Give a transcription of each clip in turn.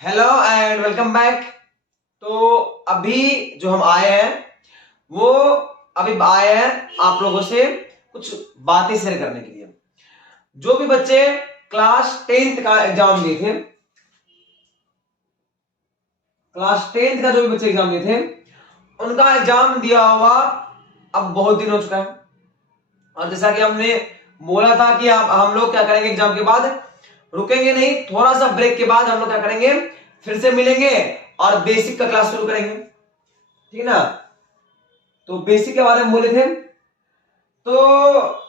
Hello and welcome back. तो अभी जो हम आए हैं वो अभी आए हैं आप लोगों से कुछ बातें शेयर करने के लिए। जो भी बच्चे क्लास 10th का एग्जाम दिए थे, क्लास 10th का जो भी बच्चे एग्जाम दिए थे उनका एग्जाम दिया हुआ अब बहुत दिन हो चुका है। और जैसा कि हमने बोला था कि हम लोग क्या करेंगे, एग्जाम के बाद रुकेंगे नहीं, थोड़ा सा ब्रेक के बाद हम लोग क्या करेंगे, फिर से मिलेंगे और बेसिक का क्लास शुरू करेंगे, ठीक है ना। तो बेसिक के बारे में बोले थे, तो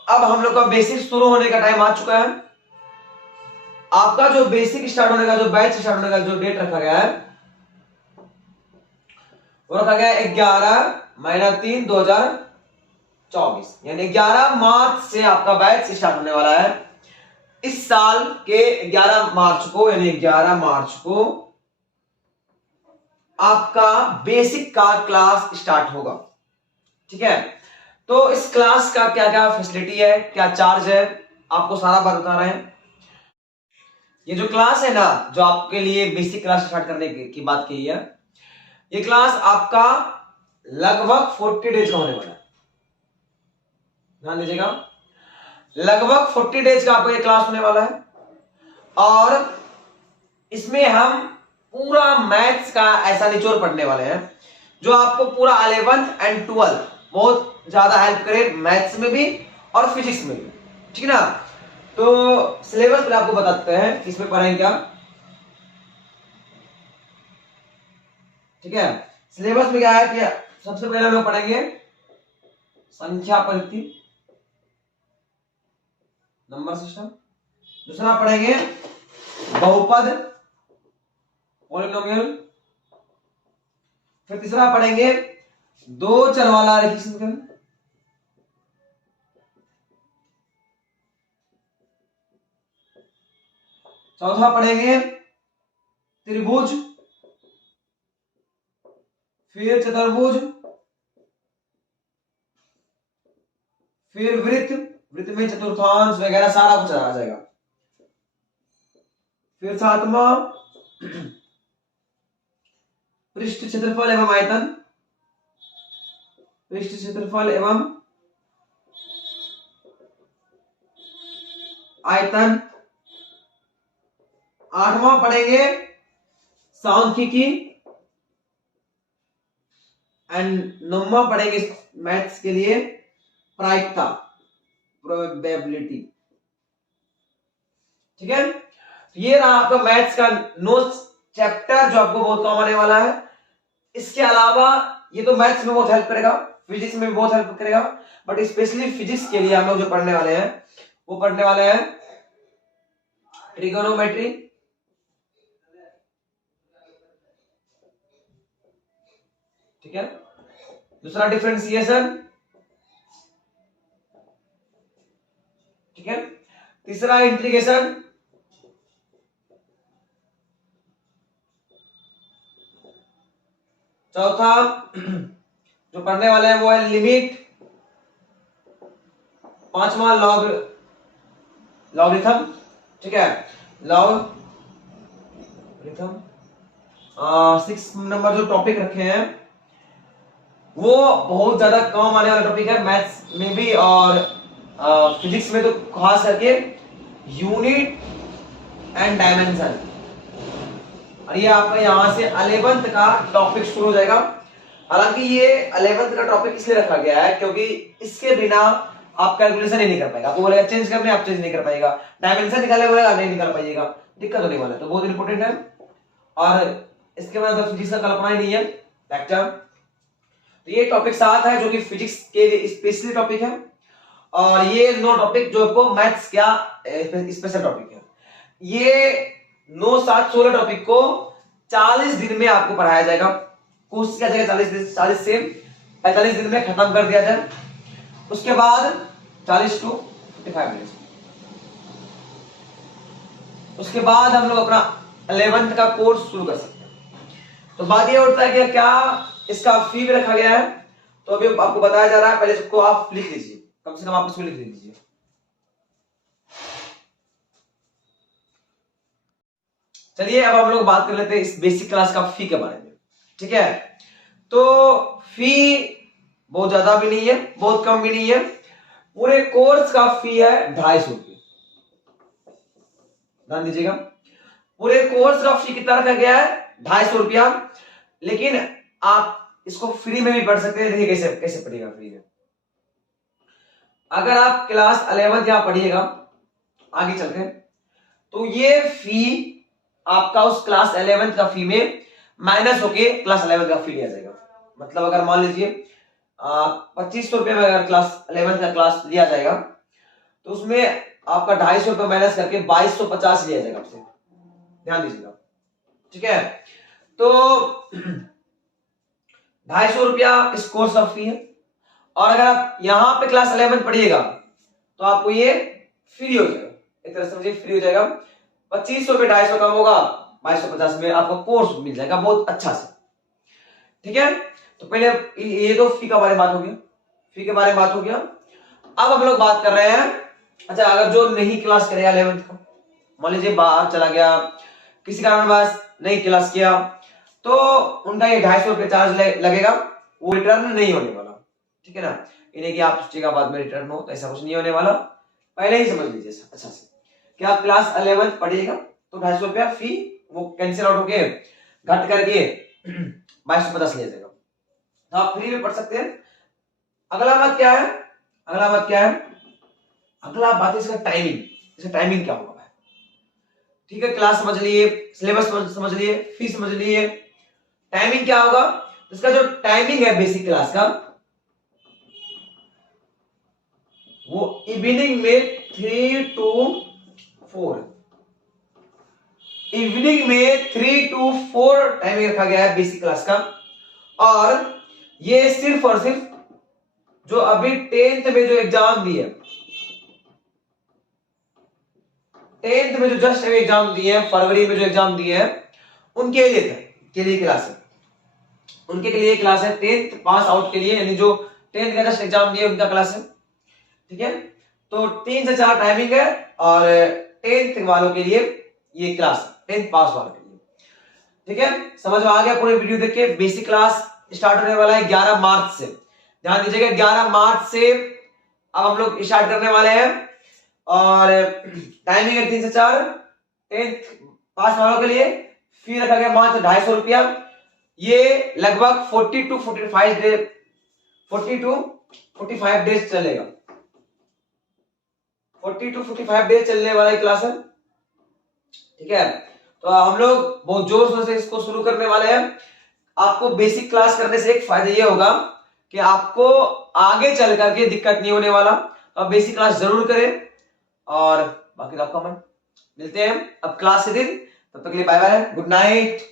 अब हम लोग का बेसिक शुरू होने का टाइम आ चुका है। आपका जो बेसिक स्टार्ट होने का, जो बैच स्टार्ट होने का जो डेट रखा गया है वो रखा गया है 11/3/2024, यानी 11 मार्च से आपका बैच स्टार्ट होने वाला है। इस साल के 11 मार्च को, यानी 11 मार्च को आपका बेसिक का क्लास स्टार्ट होगा, ठीक है। तो इस क्लास का क्या क्या फैसिलिटी है, क्या चार्ज है, आपको सारा बात बता रहे हैं। ये जो क्लास है ना, जो आपके लिए बेसिक क्लास स्टार्ट करने की बात की है, ये क्लास आपका लगभग 40 डेज का होने वाला है। ध्यान दीजिएगा, लगभग 40 डेज का आपको ये क्लास होने वाला है। और इसमें हम पूरा मैथ्स का ऐसा निचोड़ पढ़ने वाले हैं जो आपको पूरा 11th एंड 12th बहुत ज्यादा हेल्प करे, मैथ्स में भी और फिजिक्स में भी, ठीक है ना। तो सिलेबस पहले आपको बताते हैं इसमें पढ़ेंगे क्या, ठीक है। सिलेबस में क्या है कि सबसे पहले हम लोग पढ़ेंगे संख्या पद्धति, नंबर सिस्टम। दूसरा पढ़ेंगे बहुपद, पॉलिनोमियल। फिर तीसरा पढ़ेंगे दो चर वाला रैखिक समीकरण। चौथा पढ़ेंगे त्रिभुज, फिर चतुर्भुज, फिर वृत्त, वृत्त में चतुर्थांश वगैरह सारा कुछ आ जाएगा। फिर सातवां पृष्ठ क्षेत्रफल एवं आयतन, पृष्ठ क्षेत्रफल एवं आयतन। आठवां पढ़ेंगे सांख्यिकी एंड नौवां पढ़ेंगे मैथ्स के लिए प्रायिकता, प्रोबेबिलिटी, ठीक है। ये रहा आपका मैथ्स का नोट्स चैप्टर जो आपको बहुत काम आने वाला है। इसके अलावा ये तो मैथ्स में बहुत हेल्प करेगा, फिजिक्स में भी बहुत हेल्प करेगा, बट स्पेशली फिजिक्स के लिए हम लोग जो पढ़ने वाले हैं वो पढ़ने वाले हैं ट्रिगोनोमेट्री, ठीक है। दूसरा डिफरेंशिएशन, ठीक है। तीसरा इंटीग्रेशन, चौथा जो पढ़ने वाले हैं वो है लिमिट, पांचवा लॉगरिथम, ठीक है, लॉगरिथम। 6 नंबर जो टॉपिक रखे हैं वो बहुत ज्यादा काम आने वाला टॉपिक है मैथ्स में भी और फिजिक्स में, तो खास करके यूनिट एंड डायमेंशन। और ये आपका यहां से 11th का टॉपिक शुरू हो जाएगा। हालांकि ये 11th का टॉपिक इसलिए रखा गया है क्योंकि इसके बिना आप कैलकुलेशन ही नहीं कर पाएगा। आपको बोलेगा चेंज करने, आप चेंज नहीं कर पाएगा, डायमेंशन निकालने बोलेगा नहीं निकाल पाइएगा, दिक्कत होने वाला है। तो बहुत इंपॉर्टेंट है और इसके बाद तो फिजिक्स का कल्पना ही नहीं है लेक्चर। तो ये टॉपिक 7 है जो कि फिजिक्स के लिए स्पेशली टॉपिक है, और ये 9 टॉपिक जो आपको मैथ्स का स्पेशल टॉपिक है। ये 9, 7, 16 टॉपिक को 40 दिन में आपको पढ़ाया जाएगा। कोशिश किया जाएगा 40 से 45 दिन में खत्म कर दिया जाए। उसके बाद 40 to 55 मिनट, उसके बाद हम लोग अपना 11th का कोर्स शुरू कर सकते हैं। तो बात ये उठता है कि क्या इसका फी भी रखा गया है, तो अभी आपको बताया जा रहा है, पहले इसको आप लिख लीजिए, कम से कम आप इसको लिख लीजिए। चलिए अब हम लोग बात कर लेते हैं इस बेसिक क्लास का फी के बारे में। ठीक है, तो फी बहुत ज्यादा भी नहीं है, बहुत कम भी नहीं है। पूरे कोर्स का फी है 250 रुपये। ध्यान दीजिएगा, पूरे कोर्स का फी कितना रखा गया है? 250 रुपया। लेकिन आप इसको फ्री में भी पढ़ सकते हैं। देखिए कैसे कैसे पढ़िएगा फ्री में। अगर आप क्लास 11 यहां पढ़िएगा आगे चलकर, तो ये फी आपका उस क्लास 11 का फी में माइनस होके क्लास 11 का फी लिया जाएगा। मतलब अगर मान लीजिए 2500 रुपये में अगर क्लास 11 का क्लास लिया जाएगा, तो उसमें आपका 250 रुपये माइनस करके 2250 लिया जाएगा आपसे। ध्यान दीजिएगा, ठीक है। तो 250 रुपया इस कोर्स का फी है। और अगर आप यहाँ पे क्लास 11 पढ़िएगा तो आपको ये फ्री हो जाएगा, एक तरह से समझिए फ्री हो जाएगा। 2500 पे 250 कम होगा, 2250 में आपको कोर्स मिल जाएगा बहुत अच्छा से। ठीक है, तो पहले ये तो फी का बारे में बात हो गया, फी के बारे में बात हो गया। अब हम लोग बात कर रहे हैं, अच्छा अगर जो नहीं क्लास करेगा 11th का, मान लीजिए बाहर चला गया, किसी कारणवश नहीं क्लास किया, तो उनका ये 250 रुपये चार्ज लगेगा, वो रिटर्न नहीं होने वाला। ठीक है ना, इन्हें कि आप सोचिएगा बाद में रिटर्न हो, तो ऐसा कुछ नहीं होने वाला, पहले ही समझ लीजिए अच्छा से कि आप क्लास 11 पढ़िएगा तो 250 रुपया फी वो कैंसिल आउट होके घट करके 2250 ले जाएगा, तो आप फ्री में पढ़ सकते हैं। अगला बात क्या है? अगला बात क्या है? अगला बात है इसका टाइमिंग। इसका टाइमिंग क्या होगा? ठीक है, क्लास समझ लिए, सिलेबस समझ लिए, फी समझ लिए, टाइमिंग क्या होगा? इसका जो टाइमिंग है बेसिक क्लास का, वो इवनिंग में 3 to 4, इवनिंग में 3 to 4 टाइमिंग रखा गया है बेसिक क्लास का। और ये सिर्फ और सिर्फ जो अभी 10th में जो एग्जाम दिए, 10th में जो जस्ट एग्जाम दिए हैं, फरवरी में जो एग्जाम दिए हैं, उनके लिए क्लास है, उनके लिए क्लास है। 10th पास आउट के लिए, यानी जो 10th का जस्ट एग्जाम दिए उनका क्लास है। ठीक है, तो 3 से 4 टाइमिंग है और 10th वालों के लिए ये क्लास, 10th पास वालों के लिए। ठीक है, समझ में आ गया? पूरे वीडियो देखिए। बेसिक क्लास स्टार्ट होने वाला है 11 मार्च से। ध्यान दीजिएगा, 11 मार्च से अब हम लोग स्टार्ट करने वाले हैं और टाइमिंग है 3 से 4। 10th पास वालों के लिए फी रखा गया मात्र 250 रुपया। ये लगभग 40 to 45 डेज, 40 to 45 डेज चलेगा, 40 to 45 डेज चलने वाला क्लास है। ठीक है, तो हम लोग बहुत जोर शोर से इसको शुरू करने वाले हैं। आपको बेसिक क्लास करने से एक फायदा ये होगा कि आपको आगे चल करके दिक्कत नहीं होने वाला। तो आप बेसिक क्लास जरूर करें और बाकी तो आपका मन। मिलते हैं अब क्लास के दिन, तब तक के लिए बाय बाय, गुड नाइट।